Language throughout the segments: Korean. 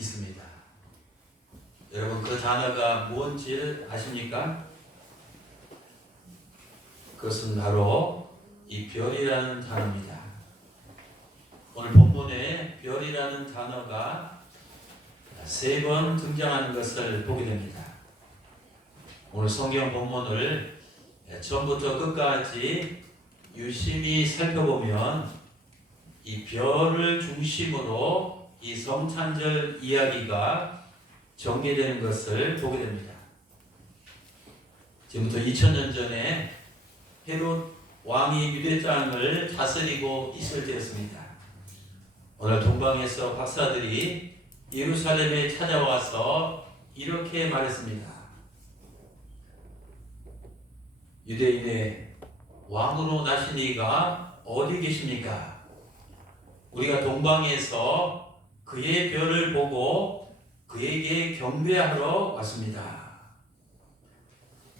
있습니다. 여러분 그 단어가 뭔지 아십니까? 그것은 바로 이 별이라는 단어입니다. 오늘 본문에 별이라는 단어가 3번 등장하는 것을 보게 됩니다. 오늘 성경 본문을 처음부터 끝까지 유심히 살펴보면 이 별을 중심으로 이 성찬절 이야기가 전개되는 것을 보게 됩니다. 지금부터 2000년 전에 헤롯 왕이 유대 땅을 다스리고 있을 때였습니다. 오늘 동방에서 박사들이 예루살렘에 찾아와서 이렇게 말했습니다. 유대인의 왕으로 나신 이가 어디 계십니까? 우리가 동방에서 그의 별을 보고 그에게 경배하러 왔습니다.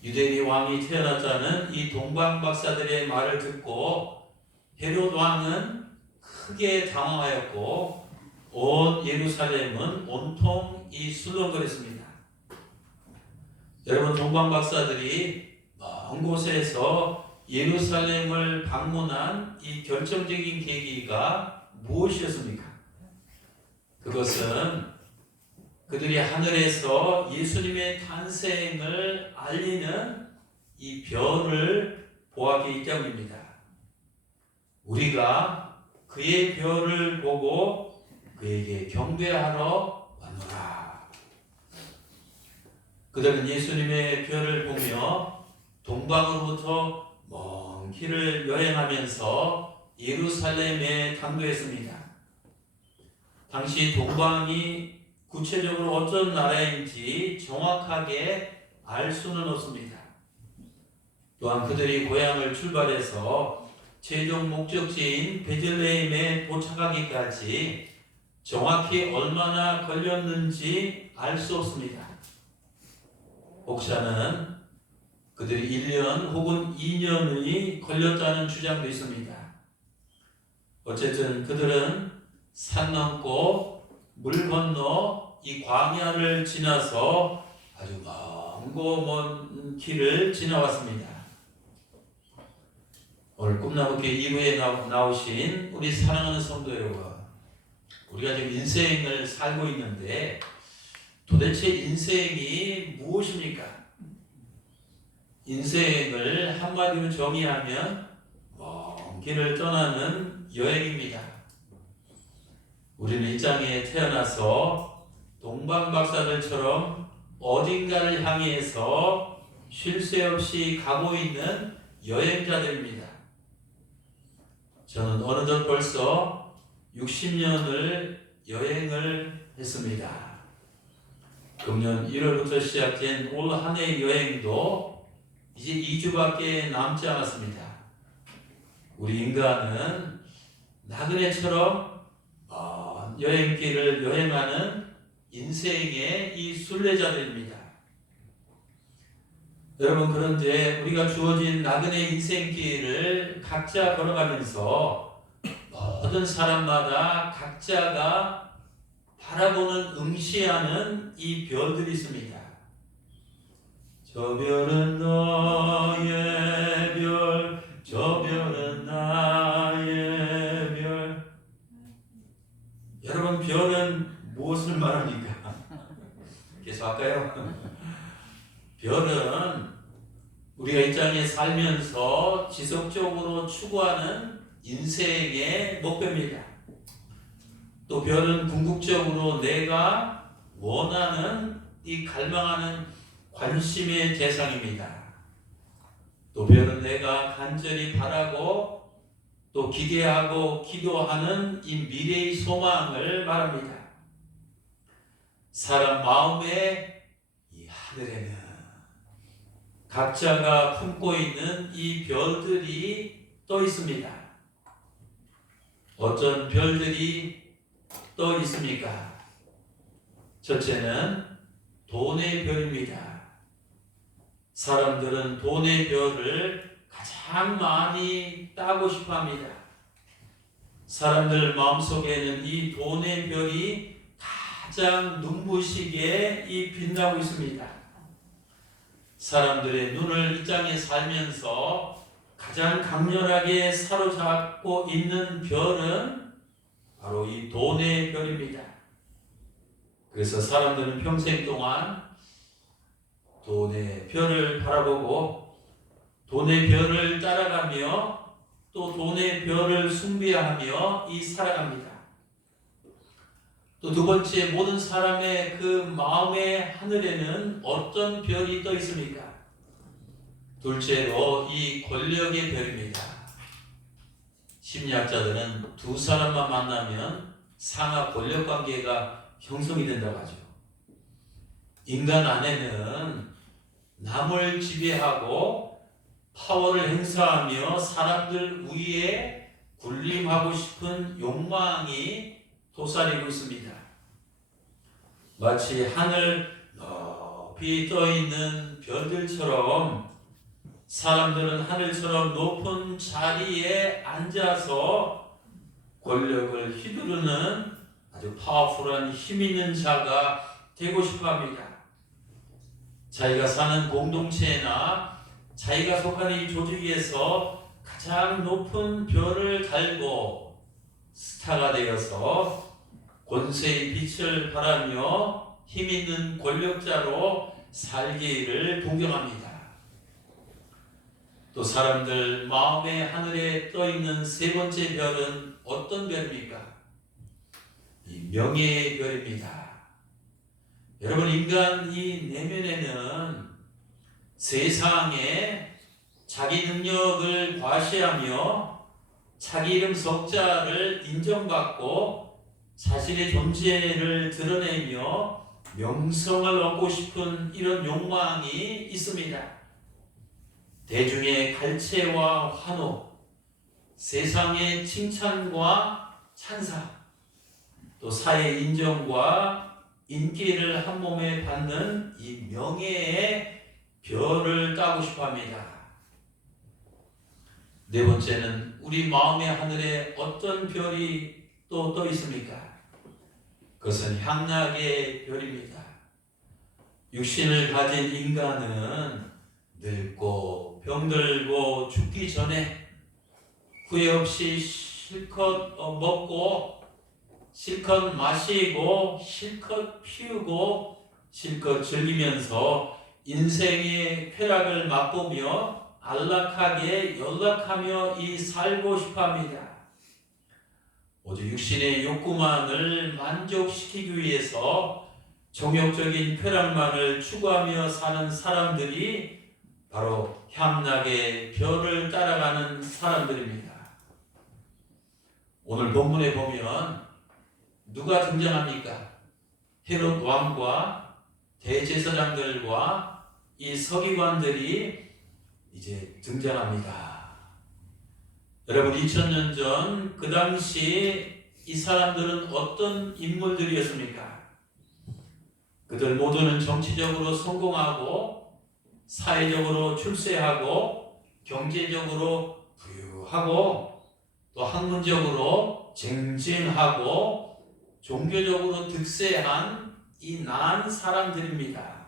유대인의 왕이 태어났다는 이 동방 박사들의 말을 듣고 헤롯 왕은 크게 당황하였고 온 예루살렘은 온통 이 술렁거렸습니다. 여러분 동방 박사들이 먼 곳에서 예루살렘을 방문한 이 결정적인 계기가 무엇이었습니까? 그것은 그들이 하늘에서 예수님의 탄생을 알리는 이 별을 보았기 때문입니다. 우리가 그의 별을 보고 그에게 경배하러 왔노라. 그들은 예수님의 별을 보며 동방으로부터 먼 길을 여행하면서 예루살렘에 당도했습니다. 당시 동방이 구체적으로 어떤 나라인지 정확하게 알 수는 없습니다. 또한 그들이 고향을 출발해서 최종 목적지인 베들레헴에 도착하기까지 정확히 얼마나 걸렸는지 알 수 없습니다. 혹자는 그들이 1년 혹은 2년이 걸렸다는 주장도 있습니다. 어쨌든 그들은 산 넘고 물 건너 이 광야를 지나서 아주 먼고 먼 길을 지나왔습니다. 오늘 꿈나무교회 2부에 나오신 우리 사랑하는 성도 여러분, 우리가 지금 인생을 살고 있는데 도대체 인생이 무엇입니까? 인생을 한마디로 정의하면 먼 길을 떠나는 여행입니다. 우리는 이 땅에 태어나서 동방박사들처럼 어딘가를 향해서 쉴 새 없이 가고 있는 여행자들입니다. 저는 어느덧 벌써 60년을 여행을 했습니다. 금년 1월부터 시작된 올 한 해의 여행도 이제 2주밖에 남지 않았습니다. 우리 인간은 나그네처럼 여행길을 여행하는 인생의 이 순례자들입니다. 여러분, 그런데 우리가 주어진 나그네 인생길을 각자 걸어가면서 모든 사람마다 각자가 바라보는 응시하는 이 별들이 있습니다. 저 별은 너의 별, 저 별은 나의 별. 여러분, 별은 무엇을 말합니까? 계속 할까요? 별은 우리가 이 땅에 살면서 지속적으로 추구하는 인생의 목표입니다. 또 별은 궁극적으로 내가 원하는 이 갈망하는 관심의 대상입니다. 또 별은 내가 간절히 바라고 또 기대하고 기도하는 이 미래의 소망을 말합니다. 사람 마음의 이 하늘에는 각자가 품고 있는 이 별들이 떠 있습니다. 어떤 별들이 떠 있습니까? 첫째는 돈의 별입니다. 사람들은 돈의 별을 가장 많이 따고 싶어 합니다. 사람들 마음속에는 이 돈의 별이 가장 눈부시게 이 빛나고 있습니다. 사람들의 눈을 이 땅에 살면서 가장 강렬하게 사로잡고 있는 별은 바로 이 돈의 별입니다. 그래서 사람들은 평생 동안 돈의 별을 바라보고 돈의 별을 따라가며 또 돈의 별을 숭배하며 살아갑니다. 또 두 번째, 모든 사람의 그 마음의 하늘에는 어떤 별이 떠 있습니까? 둘째로 이 권력의 별입니다. 심리학자들은 두 사람만 만나면 상하 권력 관계가 형성이 된다고 하죠. 인간 안에는 남을 지배하고 파워를 행사하며 사람들 위에 군림하고 싶은 욕망이 도사리고 있습니다. 마치 하늘 높이 떠 있는 별들처럼 사람들은 하늘처럼 높은 자리에 앉아서 권력을 휘두르는 아주 파워풀한 힘 있는 자가 되고 싶어 합니다. 자기가 사는 공동체나 자기가 속하는 이 조직에서 가장 높은 별을 달고 스타가 되어서 권세의 빛을 발하며 힘 있는 권력자로 살기를 동경합니다. 또 사람들 마음의 하늘에 떠 있는 세 번째 별은 어떤 별입니까? 이 명예의 별입니다. 여러분, 인간 이 내면에는 세상에 자기 능력을 과시하며 자기 이름 석자를 인정받고 자신의 존재를 드러내며 명성을 얻고 싶은 이런 욕망이 있습니다. 대중의 갈채와 환호, 세상의 칭찬과 찬사, 또 사회 인정과 인기를 한 몸에 받는 이 명예의 별을 따고 싶어 합니다. 네 번째는 우리 마음의 하늘에 어떤 별이 또 떠 있습니까? 그것은 향락의 별입니다. 육신을 가진 인간은 늙고 병들고 죽기 전에 후회 없이 실컷 먹고 실컷 마시고 실컷 피우고 실컷 즐기면서 인생의 쾌락을 맛보며 안락하게 연락하며 살고 싶어합니다. 오직 육신의 욕구만을 만족시키기 위해서 정욕적인 쾌락만을 추구하며 사는 사람들이 바로 향락의 별을 따라가는 사람들입니다. 오늘 본문에 보면 누가 등장합니까? 헤롯 왕과 대제사장들과 이 서기관들이 이제 등장합니다. 여러분, 2000년 전 그 당시 이 사람들은 어떤 인물들이었습니까? 그들 모두는 정치적으로 성공하고 사회적으로 출세하고 경제적으로 부유하고 또 학문적으로 쟁쟁하고 종교적으로 득세한 이 나은 사람들입니다.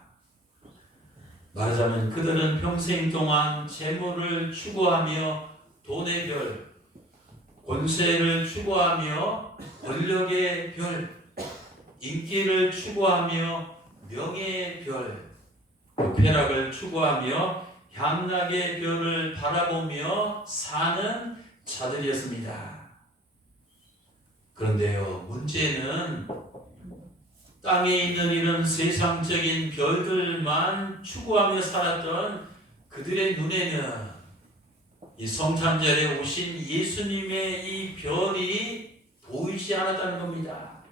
말하자면 그들은 평생 동안 재물을 추구하며 돈의 별, 권세를 추구하며 권력의 별, 인기를 추구하며 명예의 별, 쾌락을 추구하며 향락의 별을 바라보며 사는 자들이었습니다. 그런데요, 문제는 땅에 있는 이런 세상적인 별들만 추구하며 살았던 그들의 눈에는 이 성탄절에 오신 예수님의 이 별이 보이지 않았다는 겁니다.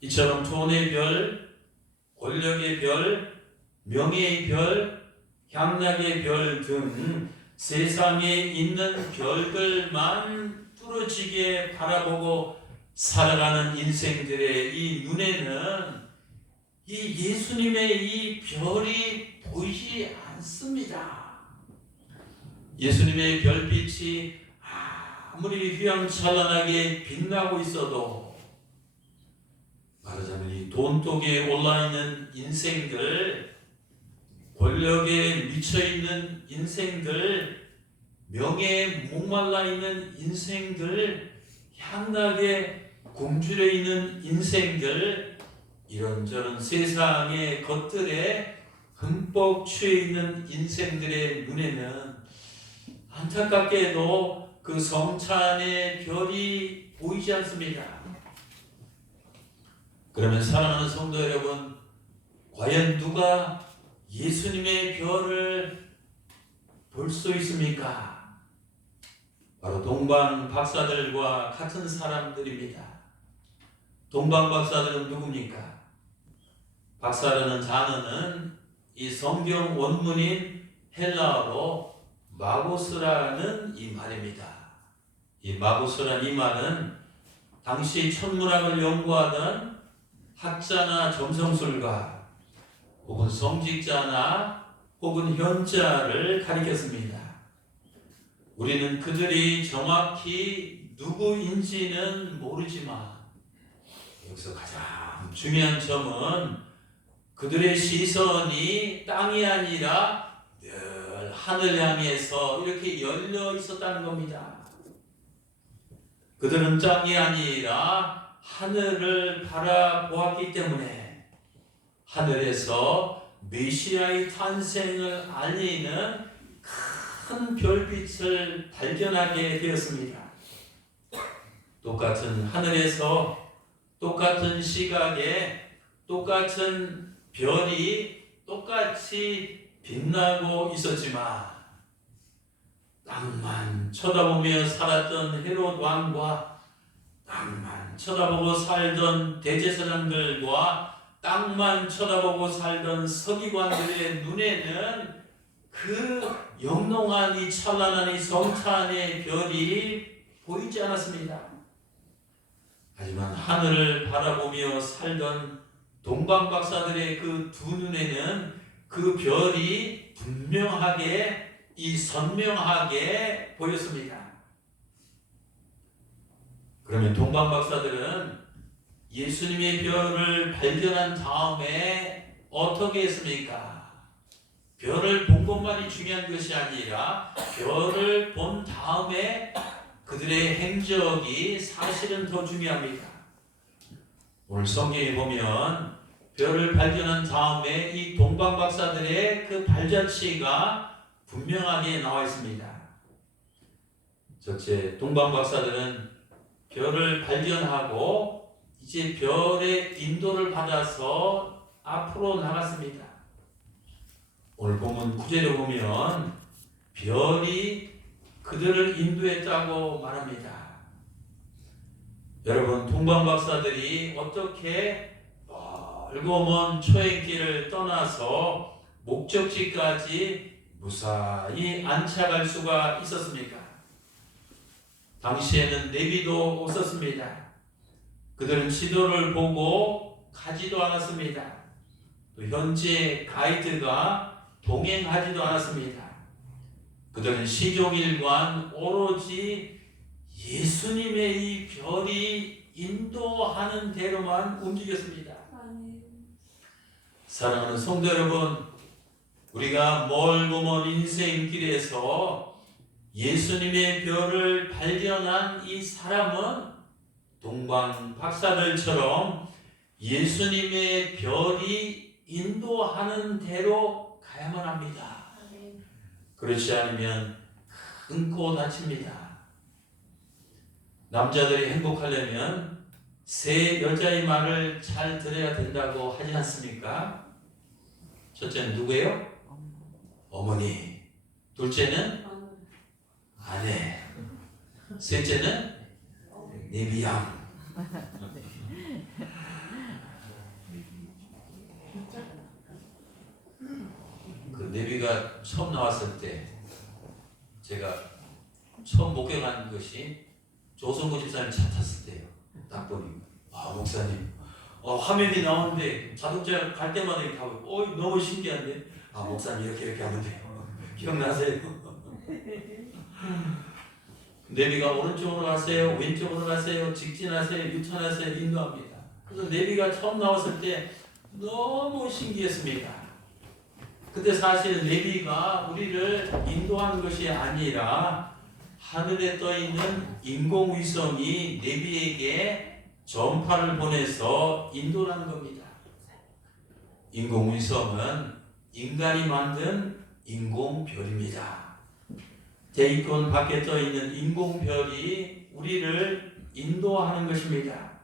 이처럼 돈의 별, 권력의 별, 명예의 별, 향락의 별 등 세상에 있는 별들만 뚫어지게 바라보고 살아가는 인생들의 이 눈에는 이 예수님의 이 별이 보이지 않습니다. 예수님의 별빛이 아무리 휘황찬란하게 빛나고 있어도 돈독에 올라있는 인생들, 권력에 미쳐있는 인생들, 명예에 목말라있는 인생들, 향락에 굶주려 있는 인생들, 이런저런 세상의 것들에 흠뻑 취해 있는 인생들의 눈에는 안타깝게도 그 성찬의 별이 보이지 않습니다. 그러면 사랑하는 성도 여러분, 과연 누가 예수님의 별을 볼 수 있습니까? 바로 동방 박사들과 같은 사람들입니다. 동방 박사들은 누굽니까? 박사라는 단어는 이 성경 원문인 헬라어로 마고스라는 이 말입니다. 이 마고스라는 이 말은 당시 천문학을 연구하던 학자나 점성술가 혹은 성직자나 혹은 현자를 가리켰습니다. 우리는 그들이 정확히 누구인지는 모르지만 여기서 가장 중요한 점은 그들의 시선이 땅이 아니라 늘 하늘 향해서 이렇게 열려 있었다는 겁니다. 그들은 땅이 아니라 하늘을 바라보았기 때문에 하늘에서 메시아의 탄생을 알리는 큰 별빛을 발견하게 되었습니다. 똑같은 하늘에서 똑같은 시각에 똑같은 별이 똑같이 빛나고 있었지만 땅만 쳐다보며 살았던 헤롯 왕과 땅만 쳐다보고 살던 대제사장들과 땅만 쳐다보고 살던 서기관들의 눈에는 그 영롱한 이 찬란한 이 성찬의 별이 보이지 않았습니다. 하지만 하늘을 바라보며 살던 동방 박사들의 그 두 눈에는 그 별이 분명하게 선명하게 보였습니다. 그러면 동방 박사들은 예수님의 별을 발견한 다음에 어떻게 했습니까? 별을 본 것만이 중요한 것이 아니라 별을 본 다음에 그들의 행적이 사실은 더 중요합니다. 오늘 성경에 보면 별을 발견한 다음에 이 동방 박사들의 그 발자취가 분명하게 나와 있습니다. 첫째, 동방 박사들은 별을 발견하고 이제 별의 인도를 받아서 앞으로 나갔습니다. 오늘 본문 9절에 보면 별이 그들을 인도했다고 말합니다. 여러분, 동방 박사들이 어떻게 멀고 먼 초행길을 떠나서 목적지까지 무사히 안착할 수가 있었습니까? 당시에는 내비도 없었습니다. 그들은 지도를 보고 가지도 않았습니다. 또 현재 가이드가 동행하지도 않았습니다. 그들은 시종일관 오로지 예수님의 이 별이 인도하는 대로만 움직였습니다. 사랑하는 성도 여러분, 우리가 멀고 먼 인생길에서 예수님의 별을 발견한 이 사람은 동방 박사들처럼 예수님의 별이 인도하는 대로 가야만 합니다. 그렇지 않으면 큰코 다칩니다. 남자들이 행복하려면 세 여자의 말을 잘 들어야 된다고 하지 않습니까? 첫째는 누구예요? 어머니. 둘째는 아내. 셋째는 내비양. 그 내비가 처음 나왔을 때 제가 처음 목격한 것이 조성구 집사님 차 탔을 때요. 딱 보니 목사님 화면이 나오는데 자동차 갈 때마다 이렇게 하고 너무 신기한데 목사님 이렇게 하면 돼요. 기억나세요? 내비가 오른쪽으로 가세요, 왼쪽으로 가세요, 직진하세요, 유턴하세요, 인도합니다. 그래서 레위가 처음 나왔을 때 너무 신기했습니다. 근데 사실 레위가 우리를 인도하는 것이 아니라 하늘에 떠 있는 인공위성이 레위에게 전파를 보내서 인도하는 겁니다. 인공위성은 인간이 만든 인공별입니다. 대기권 밖에 떠 있는 인공별이 우리를 인도하는 것입니다.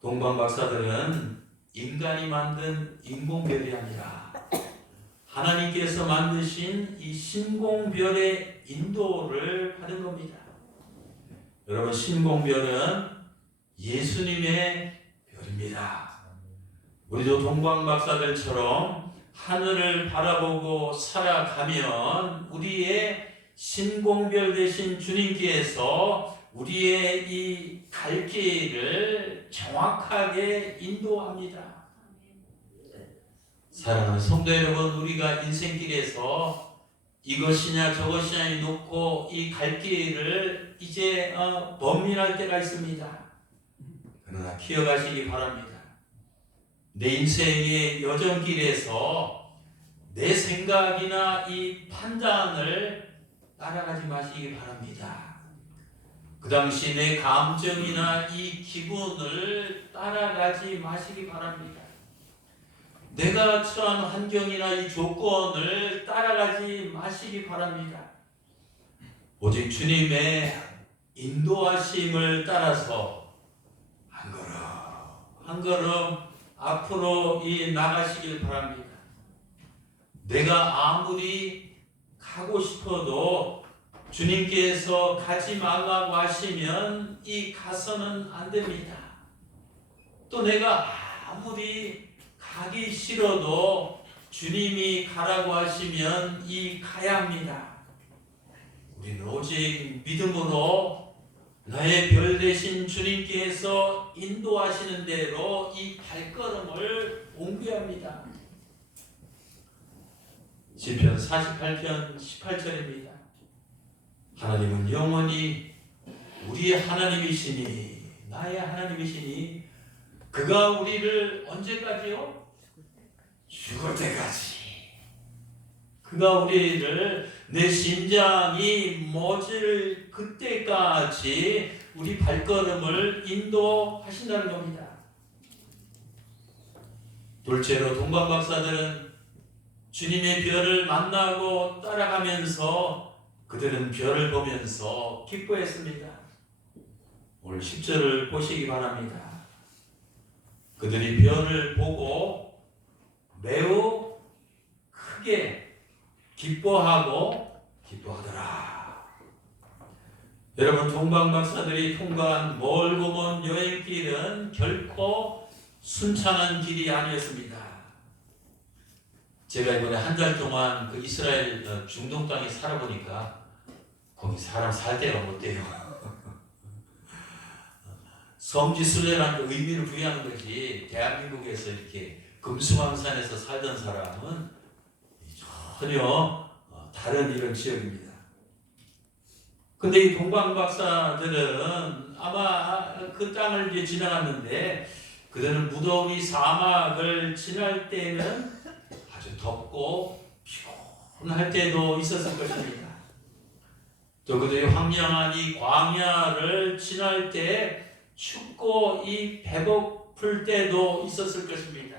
동방 박사들은 인간이 만든 인공별이 아니라 하나님께서 만드신 이 신공별의 인도를 받은 겁니다. 여러분, 신공별은 예수님의 별입니다. 우리도 동방 박사들처럼 하늘을 바라보고 살아가면 우리의 신공별 되신 주님께서 우리의 이 갈 길을 정확하게 인도합니다. 사랑하는 성도 여러분, 우리가 인생길에서 이것이냐 저것이냐 놓고 이 갈 길을 이제 범민할 때가 있습니다. 그러나 기억하시기 바랍니다. 내 인생의 여정길에서 내 생각이나 이 판단을 따라가지 마시기 바랍니다. 그 당시 내 감정이나 이 기분을 따라가지 마시기 바랍니다. 내가 처한 환경이나 이 조건을 따라가지 마시기 바랍니다. 오직 주님의 인도하심을 따라서 한 걸음 앞으로 나가시길 바랍니다. 내가 아무리 가고 싶어도 주님께서 가지 말라고 하시면 가서는 안 됩니다. 또 내가 아무리 가기 싫어도 주님이 가라고 하시면 가야 합니다. 우리는 오직 믿음으로 나의 별 되신 주님께서 인도하시는 대로 이 발걸음을 옮겨야 합니다. 시편 48편 18절입니다. 하나님은 영원히 우리의 하나님이시니, 나의 하나님이시니, 그가 우리를 언제까지요? 죽을 때까지. 그가 우리를 내 심장이 멎을 그때까지 우리 발걸음을 인도하신다는 겁니다. 둘째로 동방 박사들은 주님의 별을 만나고 따라가면서 그들은 별을 보면서 기뻐했습니다. 오늘 10절을 보시기 바랍니다. 그들이 별을 보고 매우 크게 기뻐하더라. 여러분, 동방 박사들이 통과한 멀고 먼 여행길은 결코 순탄한 길이 아니었습니다. 제가 이번에 한 달 동안 그 이스라엘 중동 땅에 살아보니까 거기 사람 살 데가 못 돼요. 성지순례라는 의미를 부여하는 것이 대한민국에서 이렇게 금수강산에서 살던 사람은 전혀 다른 이런 지역입니다. 근데 이 동방 박사들은 아마 그 땅을 이제 지나갔는데 그들은 무더위 사막을 지날 때는 아주 덥고 피곤할 때도 있었을 것입니다. 또 그들이 황량한 이 광야를 지날 때 춥고 배고플 때도 있었을 것입니다.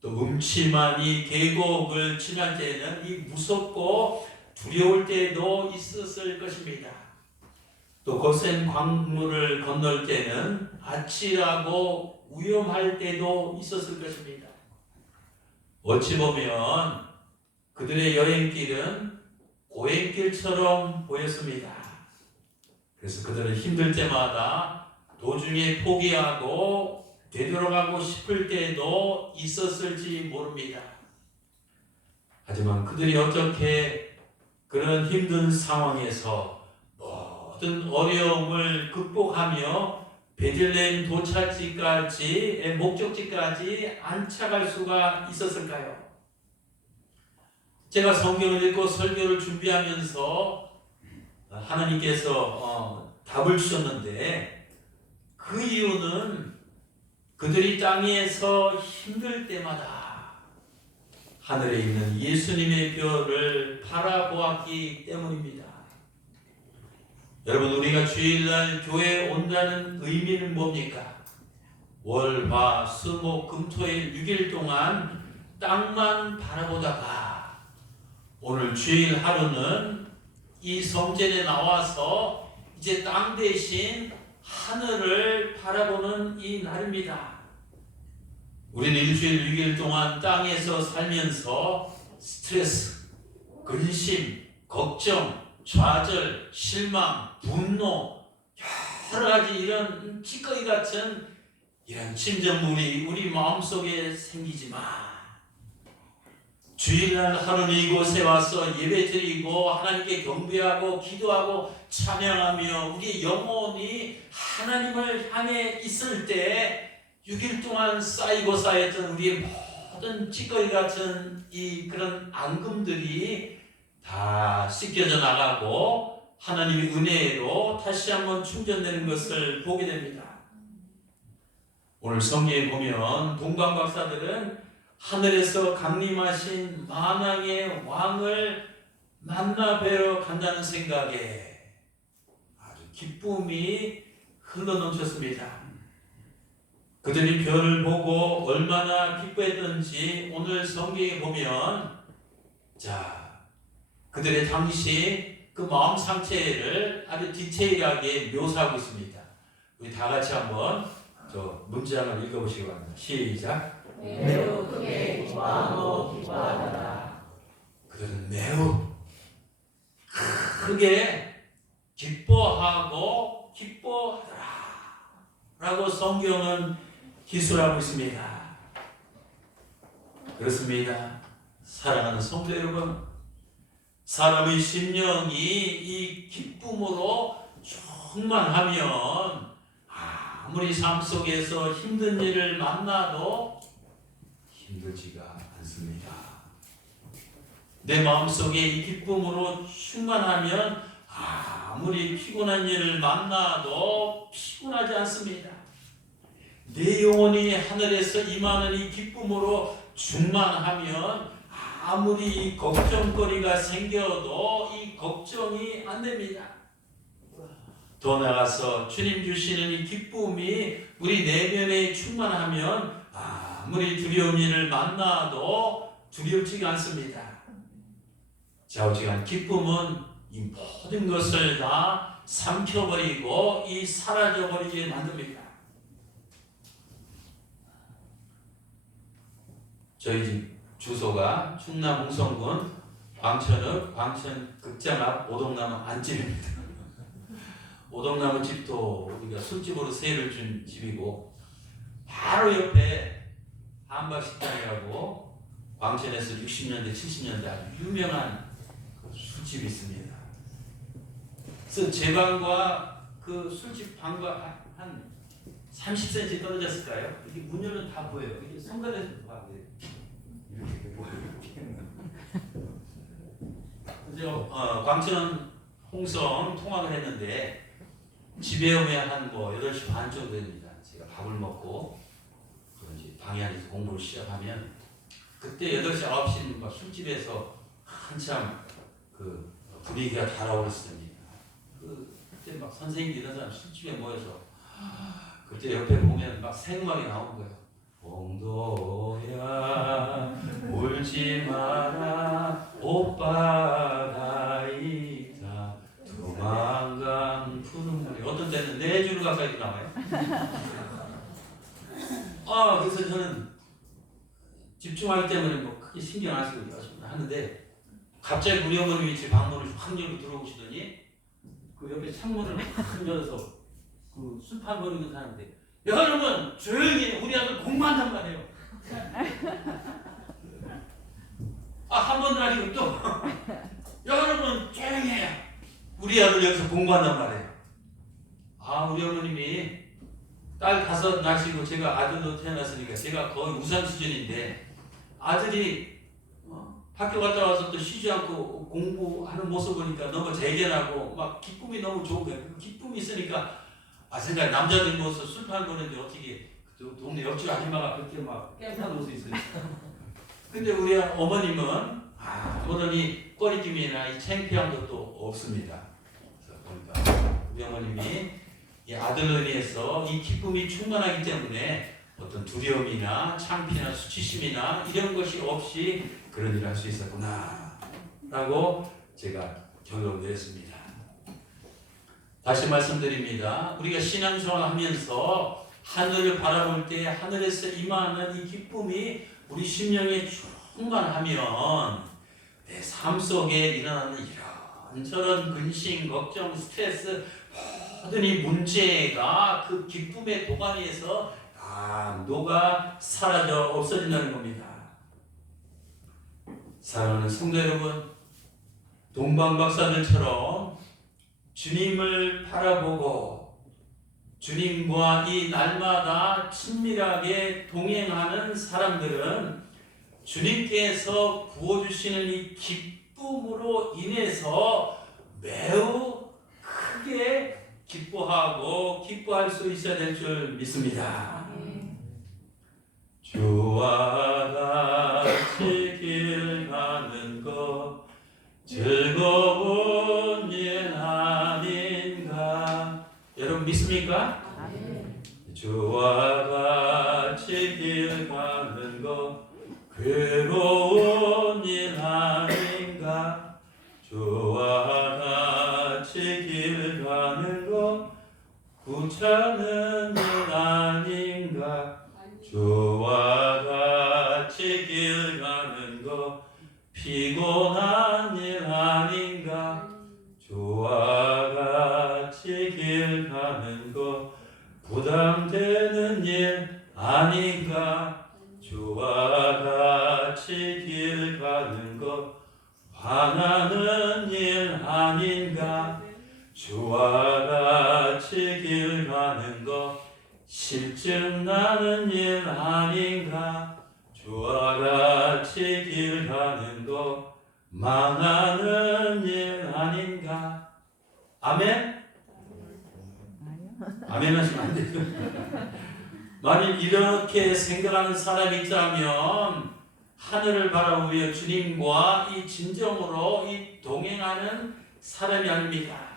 또 음침한 이 계곡을 지날 때는 무섭고 두려울 때도 있었을 것입니다. 또 거센 광물을 건널 때는 아찔하고 위험할 때도 있었을 것입니다. 어찌 보면 그들의 여행길은 고행길처럼 보였습니다. 그래서 그들은 힘들 때마다 도중에 포기하고 되돌아가고 싶을 때도 있었을지 모릅니다. 하지만 그들이 어떻게 그런 힘든 상황에서 모든 어려움을 극복하며 베들레헴 도착지까지, 목적지까지 안착할 수가 있었을까요? 제가 성경을 읽고 설교를 준비하면서 하나님께서 답을 주셨는데 그 이유는 그들이 땅에서 힘들 때마다 하늘에 있는 예수님의 별을 바라보았기 때문입니다. 여러분, 우리가 주일날 교회에 온다는 의미는 뭡니까? 월, 화, 수, 목, 금, 토일 6일 동안 땅만 바라보다가 오늘 주일 하루는 이 성전에 나와서 이제 땅 대신 하늘을 바라보는 이 날입니다. 우리는 일주일 6일 동안 땅에서 살면서 스트레스, 근심, 걱정, 좌절, 실망, 분노, 여러 가지 이런 찌꺼기 같은 이런 침전물이 우리 마음속에 생기지만 주일날 하루는 이곳에 와서 예배드리고 하나님께 경배하고 기도하고 찬양하며 우리의 영혼이 하나님을 향해 있을 때 6일 동안 쌓이고 쌓였던 우리의 모든 찌꺼기 같은 이 그런 앙금들이 다 씻겨져 나가고 하나님의 은혜로 다시 한번 충전되는 것을 보게 됩니다. 오늘 성경에 보면 동방 박사들은 하늘에서 강림하신 만왕의 왕을 만나 뵈러 간다는 생각에 아주 기쁨이 흘러넘쳤습니다. 그들이 별을 보고 얼마나 기뻐했던지 오늘 성경에 보면 그들의 당시 그 마음 상태를 아주 디테일하게 묘사하고 있습니다. 우리 다 같이 한번 저 문장을 읽어보시기 바랍니다. 시작. 매우 크게 기뻐하고 기뻐하더라. 그들은 매우 크게 기뻐하고 기뻐하더라 라고 성경은 기술하고 있습니다. 그렇습니다. 사랑하는 성도 여러분, 사람의 심령이 이 기쁨으로 충만하면 아무리 삶 속에서 힘든 일을 만나도 힘들지가 않습니다. 내 마음속에 이 기쁨으로 충만하면 아무리 피곤한 일을 만나도 피곤하지 않습니다. 내 영혼이 하늘에서 임하는 이 기쁨으로 충만하면 아무리 걱정거리가 생겨도 이 걱정이 안 됩니다. 더 나아가서 주님 주시는 이 기쁨이 우리 내면에 충만하면 아무리 두려운 일을 만나도 두렵지가 않습니다. 좌우지간 기쁨은 이 모든 것을 다 삼켜버리고 이 사라져버리게 만듭니다. 저희 집 주소가 충남 홍성군 광천읍 광천극장 앞 오동나무 안집입니다. 오동나무 집도 우리가 술집으로 세를 준 집이고 바로 옆에 한박식당이라고 광천에서 60년대 70년대 아주 유명한 술집이 있습니다. 그래서 제 방과 그 술집 방과 한 30cm 떨어졌을까요? 이게 문 열면 다 보여요. 이게 성관에서 봐. 이렇게 보여요. 광천 홍성 통학을 했는데 집에 오면 한 8시 반 정도 됩니다. 제가 밥을 먹고 이제 방에 앉아서 공부를 시작하면 그때 8시 9시는 막 술집에서 한참 그 분위기가 달아오르습니다. 그때 막 선생님들 이런 사람 술집에 모여서 그때 옆에 보면 막 새음악이 나오는 거예요. 봉도야 울지 마라 오빠가 있다 두만강 푸른 물에 어떤 때는 4줄 가까이 나와요. 그래서 저는 집중하기 때문에 크게 신경 안 쓰고 하는데 갑자기 우리 어머님이 제 방문을 확 열고 들어오시더니 그 옆에 창문을 확 열어서 그 술판 거리는 하는데 여러분 조용히 해. 우리 아들 공부한단 말이에요. 한 번 아니고 또 여러분 조용히 해. 우리 아들 여기서 공부한단 말이에요. 우리 어머님이 딸 5 낳으시고 제가 아들도 태어났으니까 제가 거의 우산 수준인데 아들이 학교 갔다 와서 또 쉬지 않고 공부하는 모습 보니까 너무 대견하고 막 기쁨이 너무 좋은 거예요. 그 기쁨이 있으니까 생각 남자들 모여서 술 파는 거는데 어떻게 동네 옆집 아줌마가 그렇게 막 깨끗한 옷을 있어요. 근데 우리 어머님은 아무런이 꺼리낌이나 이 창피한 것도 없습니다. 그래서 보니까 우리 어머님이 이 아들로 인해서 이 기쁨이 충만하기 때문에 어떤 두려움이나 창피나 수치심이나 이런 것이 없이 그런 일을 할 수 있었구나 라고 제가 결론을 내렸습니다. 다시 말씀드립니다. 우리가 신앙생활을 하면서 하늘을 바라볼 때 하늘에서 임하는 이 기쁨이 우리 심령에 충만하면 내 삶 속에 일어나는 이런저런 근심, 걱정, 스트레스 모든 이 문제가 그 기쁨의 도가니에서 녹아 사라져 없어진다는 겁니다. 사랑하는 성도 여러분, 동방박사들처럼 주님을 바라보고 주님과 이 날마다 친밀하게 동행하는 사람들은 주님께서 부어주시는 이 기쁨으로 인해서 매우 크게 기뻐할 수 있어야 될 줄 믿습니다. 주와 같이 길 가는 것 즐거운 일 아닌가. 여러분 믿습니까? 주와 같이 길 가는 것 괴로운 일 아닌가. 주와 같이 길 가는 것 구차는 일 아닌가. 주와 같이 길 가는 것 피곤한 일 아닌가. 주와 같이 길 가는 것 부담되는 일 아닌가. 주와 같이 길 가는 것 화나는 일 아닌가. 주와 같이 길 가는 것 실증나는 일 아닌가. 주와 같이 길 가는 것 망하는 일 아닌가. 아멘? 아멘 하시면 안 돼요. 만일 이렇게 생각하는 사람이 있다면 하늘을 바라보며 주님과 이 진정으로 이 동행하는 사람이 아닙니다.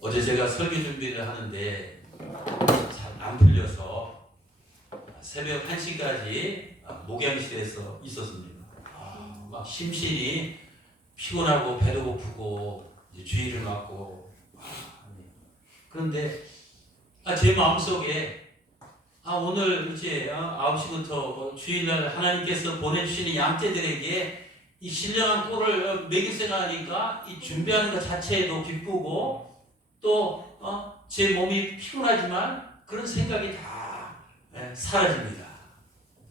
어제 제가 설교 준비를 하는데 잘 안 풀려서 새벽 1시까지 목양실에서 있었습니다. 막 심신이 피곤하고 배도 고프고 주의를 맡고 그런데 제 마음속에 오늘 이제 9시부터 주일날 하나님께서 보내주시는 양떼들에게 이 신령한 꼴을 먹일 생각하니까 이 준비하는 것 자체에도 기쁘고 또 제 몸이 피곤하지만 그런 생각이 다 사라집니다.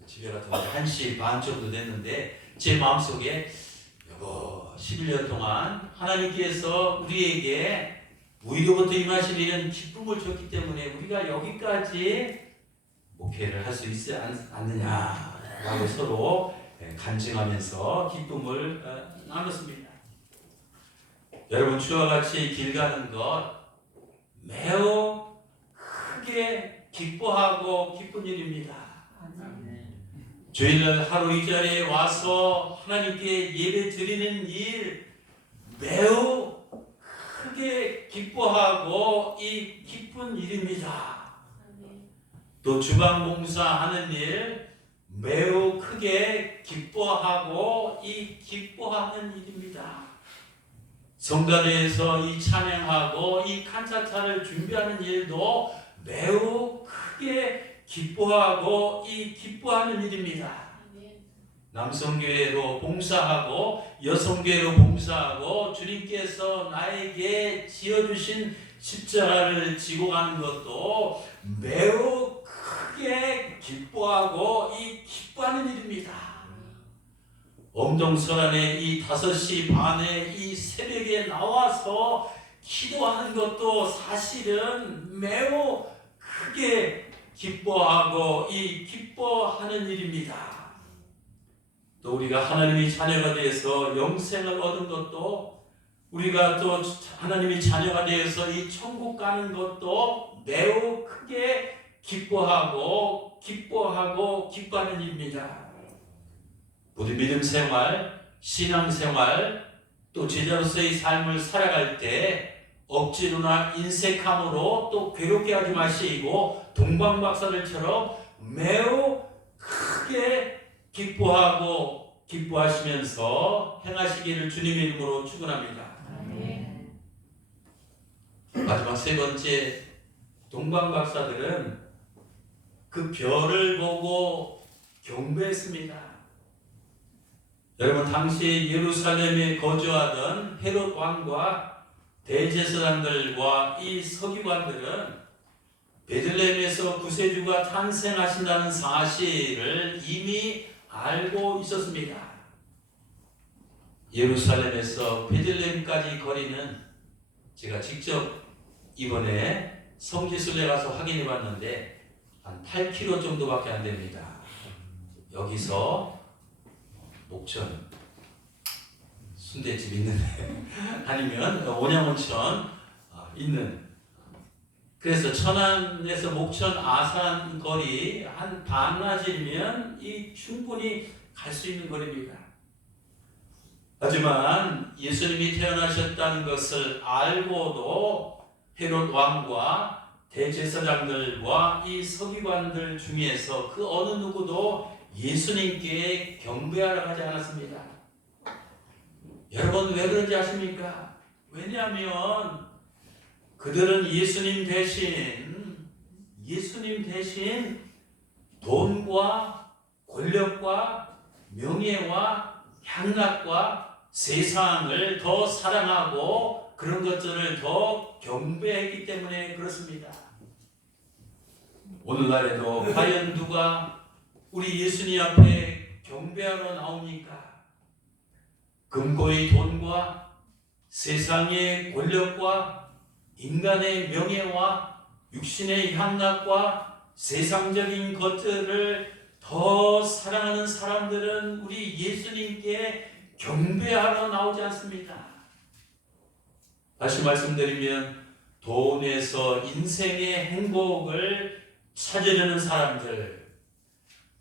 집에 갔더니 1시 반 정도 됐는데 제 마음속에 여보 11년 동안 하나님께서 우리에게 우리로부터 임하신 이런 기쁨을 줬기 때문에 우리가 여기까지 목회를 할 수 있지 않느냐라고 서로 간증하면서 기쁨을 나눴습니다. 여러분 주와 같이 길 가는 것 매우 크게 기뻐하고 기쁜 일입니다. 주일날 하루 이 자리에 와서 하나님께 예배 드리는 일 매우 크게 기뻐하고 이 기쁜 일입니다. 또 주방 봉사하는 일 매우 크게 기뻐하고 이 기뻐하는 일입니다. 성단에서 이 찬양하고 이 칸타타를 준비하는 일도 매우 크게 기뻐하고 이 기뻐하는 일입니다. 남성교회로 봉사하고 여성교회로 봉사하고 주님께서 나에게 지어주신 십자가를 지고 가는 것도 매우 크게 기뻐하고 이 기뻐하는 일입니다. 엄동설안에 이 5시 반에 이 새벽에 나와서 기도하는 것도 사실은 매우 크게 기뻐하고 이 기뻐하는 일입니다. 또 우리가 하나님의 자녀가 되어서 영생을 얻은 것도 우리가 또 하나님의 자녀가 되어서 이 천국 가는 것도 매우 크게 기뻐하는 일입니다. 우리 믿음 생활, 신앙 생활, 또 제자로서의 삶을 살아갈 때 억지로나 인색함으로 또 괴롭게 하지 마시고 동방박사들처럼 매우 크게 기뻐하시면서 행하시기를 주님의 이름으로 축원합니다. 마지막 세 번째, 동방박사들은 그 별을 보고 경배했습니다. 여러분, 당시 예루살렘에 거주하던 헤롯 왕과 대제사장들과 이 서기관들은 베들레헴에서 구세주가 탄생하신다는 사실을 이미 알고 있었습니다. 예루살렘에서 베들레헴까지 거리는, 제가 직접 이번에 성지순례 가서 확인해 봤는데 한 8km 정도밖에 안 됩니다. 여기서 목천 순대집 있는데 아니면 온양온천 있는, 그래서 천안에서 목천 아산 거리 한 반나절이면 충분히 갈 수 있는 거리입니다. 하지만 예수님이 태어나셨다는 것을 알고도 헤롯 왕과 대제사장들과 이 서기관들 중에서 그 어느 누구도 예수님께 경배하러 가지 않았습니다. 여러분, 왜 그런지 아십니까? 왜냐하면 그들은 예수님 대신 돈과 권력과 명예와 향락과 세상을 더 사랑하고 그런 것들을 더 경배했기 때문에 그렇습니다. 오늘날에도 과연 누가 우리 예수님 앞에 경배하러 나옵니까? 금고의 돈과 세상의 권력과 인간의 명예와 육신의 향락과 세상적인 것들을 더 사랑하는 사람들은 우리 예수님께 경배하러 나오지 않습니다. 다시 말씀드리면, 돈에서 인생의 행복을 찾으려는 사람들,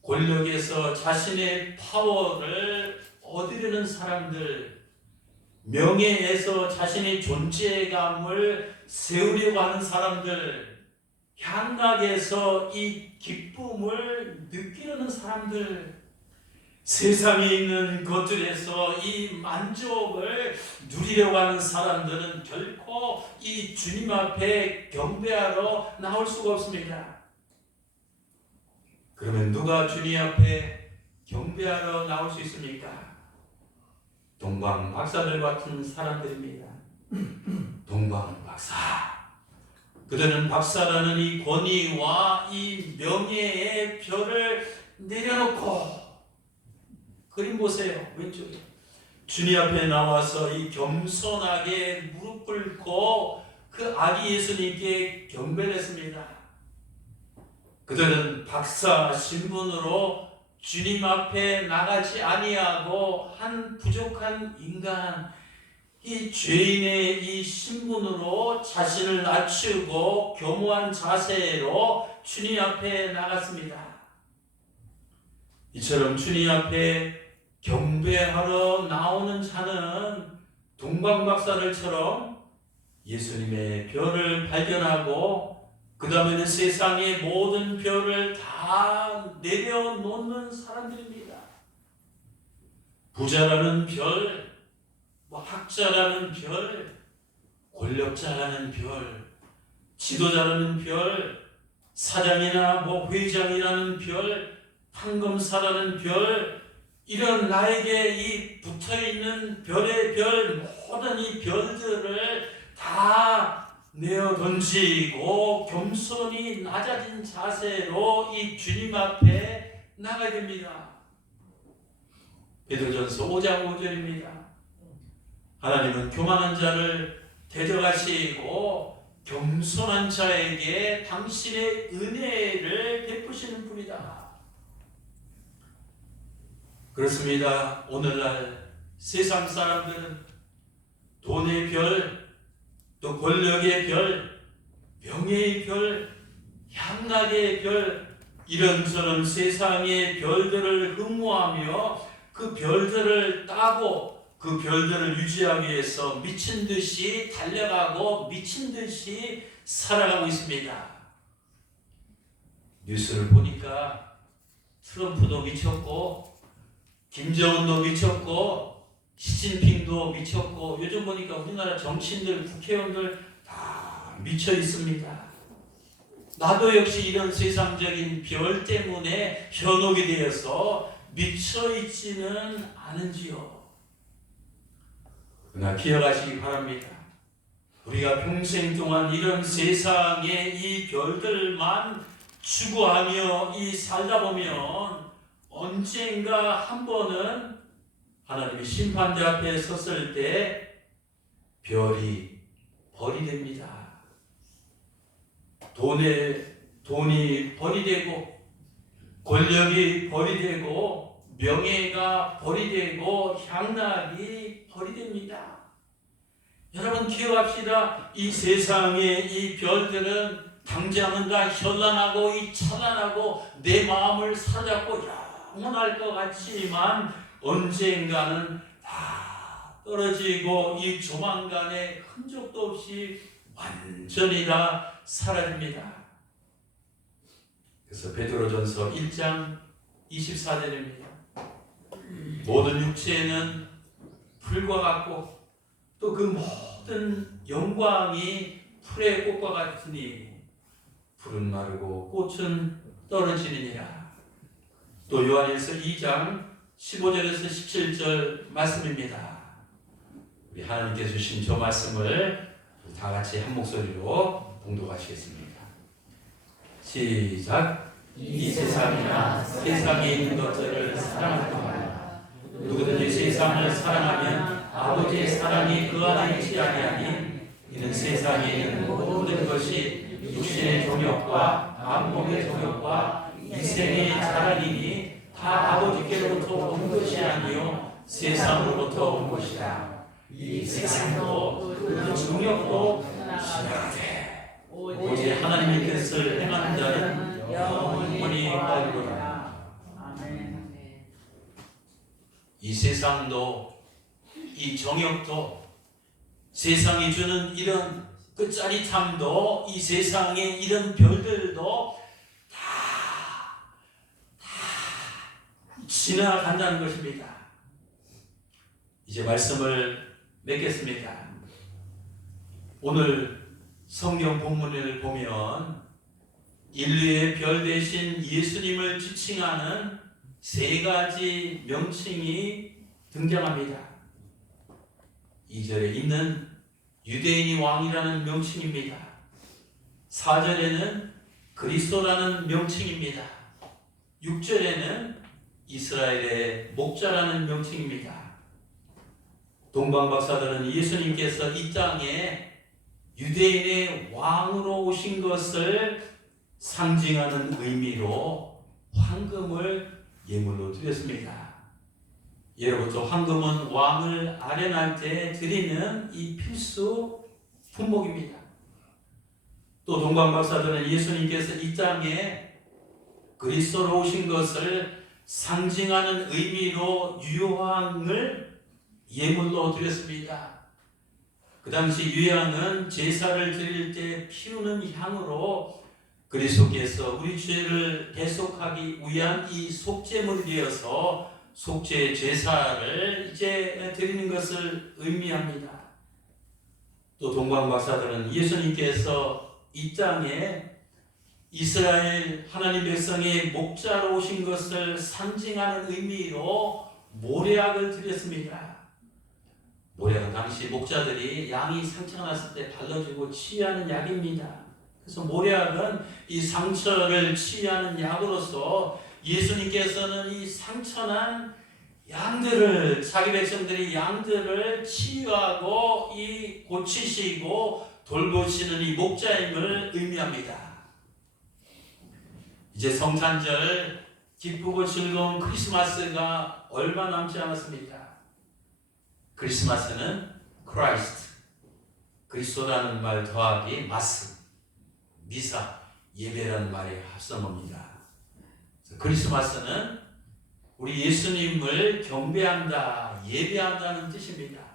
권력에서 자신의 파워를 얻으려는 사람들, 명예에서 자신의 존재감을 세우려고 하는 사람들, 향락에서 이 기쁨을 느끼려는 사람들, 세상에 있는 것들에서 이 만족을 누리려고 하는 사람들은 결코 이 주님 앞에 경배하러 나올 수가 없습니다. 그러면 누가 주님 앞에 경배하러 나올 수 있습니까? 동방박사들 같은 사람들입니다. 동방박사. 그들은 박사라는 이 권위와 이 명예의 별을 내려놓고, 그림 보세요. 왼쪽에 주님 앞에 나와서 이 겸손하게 무릎 꿇고 그 아기 예수님께 경배를 했습니다. 그들은 박사 신분으로 주님 앞에 나가지 아니하고 한 부족한 인간, 이 죄인의 이 신분으로 자신을 낮추고 겸허한 자세로 주님 앞에 나갔습니다. 이처럼 주님 앞에 경배하러 나오는 자는 동방박사들처럼 예수님의 별을 발견하고 그 다음에는 세상의 모든 별을 다 내려놓는 사람들입니다. 부자라는 별, 학자라는 별, 권력자라는 별, 지도자라는 별, 사장이나 회장이라는 별, 판검사라는 별, 이런 나에게 이 붙어있는 별의 별, 모든 이 별들을 다 내어 던지고 겸손히 낮아진 자세로 이 주님 앞에 나가야 됩니다. 베드로전서 5장 5절입니다. 하나님은 교만한 자를 대적하시고 겸손한 자에게 당신의 은혜를 베푸시는 분이다. 그렇습니다. 오늘날 세상 사람들은 돈의 별, 또 권력의 별, 명예의 별, 향락의 별, 이런저런 세상의 별들을 흠모하며 그 별들을 따고 그 별들을 유지하기 위해서 미친 듯이 달려가고 미친 듯이 살아가고 있습니다. 뉴스를 보니까 트럼프도 미쳤고 김정은도 미쳤고 시진핑도 미쳤고 요즘 보니까 우리나라 정치인들 국회의원들 다 미쳐 있습니다. 나도 역시 이런 세상적인 별 때문에 현혹이 되어서 미쳐 있지는 않은지요. 그러나 기억하시기 바랍니다. 우리가 평생 동안 이런 세상의 이 별들만 추구하며 이 살다 보면 언젠가 한 번은 하나님의 심판대 앞에 섰을 때 별이 벌이 됩니다. 돈이 벌이 되고 권력이 벌이 되고 명예가 벌이 되고 향락이 벌이 됩니다. 여러분 기억합시다. 이 세상의 이 별들은 당장은 다 현란하고 이 찬란하고 내 마음을 사로잡고 영원할 것 같지만 언젠가는 다 떨어지고 이 조만간에 흔적도 없이 완전히 다 사라집니다. 그래서 베드로전서 1장 24절입니다. 모든 육체는 풀과 같고 또 그 모든 영광이 풀의 꽃과 같으니 풀은 마르고 꽃은 떨어지느니라. 또 요한일서 2장 15절에서 17절 말씀입니다. 우리 하나님께서 주신 저 말씀을 다 같이 한 목소리로 봉독하시겠습니다. 시작. 이 세상이나 세상에 있는 것들을 사랑하지 말라. 누구든지 세상을 사랑하면 아버지의 사랑이 그 안에 있지 아니하니 이는 세상에 있는 모든 것이 육신의 정욕과 안목의 정욕과 이생의 자랑이니 다 아버지께로부터 온 것이 아니요 세상으로부터 온 것이다. 이 세상도 그 정욕도 지나가되 오직 하나님의 뜻을 행하는 자는 영원히 살리로다. 이 세상도 이 정욕도 세상이 주는 이런 그 짜릿함도 이 세상의 이런 별들도 다 지나간다는 것입니다. 이제 말씀을 맺겠습니다. 오늘 성경 본문을 보면 인류의 별 대신 예수님을 지칭하는 세 가지 명칭이 등장합니다. 2절에 있는 유대인이 왕이라는 명칭입니다. 4절에는 그리스도라는 명칭입니다. 6절에는 이스라엘의 목자라는 명칭입니다. 동방박사들은 예수님께서 이 땅에 유대인의 왕으로 오신 것을 상징하는 의미로 황금을 예물로 드렸습니다. 예로부터 황금은 왕을 아련할 때 드리는 이 필수 품목입니다. 또 동방박사들은 예수님께서 이 땅에 그리스도로 오신 것을 상징하는 의미로 유황을 예물로 드렸습니다. 그 당시 유향은 제사를 드릴 때 피우는 향으로 그리스도께서 우리 죄를 대속하기 위한 이 속죄물이 되어서 속죄 제사를 이제 드리는 것을 의미합니다. 또 동방박사들은 예수님께서 이 땅에 이스라엘 하나님 백성의 목자로 오신 것을 상징하는 의미로 모략을 드렸습니다. 모략은 당시 목자들이 양이 상처가 났을 때 발라주고 치유하는 약입니다. 그래서 모략은 이 상처를 치유하는 약으로서 예수님께서는 이 상처난 양들을 자기 백성들이 양들을 치유하고 이 고치시고 돌보시는 이 목자임을 의미합니다. 이제 성탄절 기쁘고 즐거운 크리스마스가 얼마 남지 않았습니다. 크리스마스는 Christ, 그리스도라는 말 더하기 마스, 미사, 예배라는 말의 합성어입니다. 크리스마스는 우리 예수님을 경배한다, 예배한다는 뜻입니다.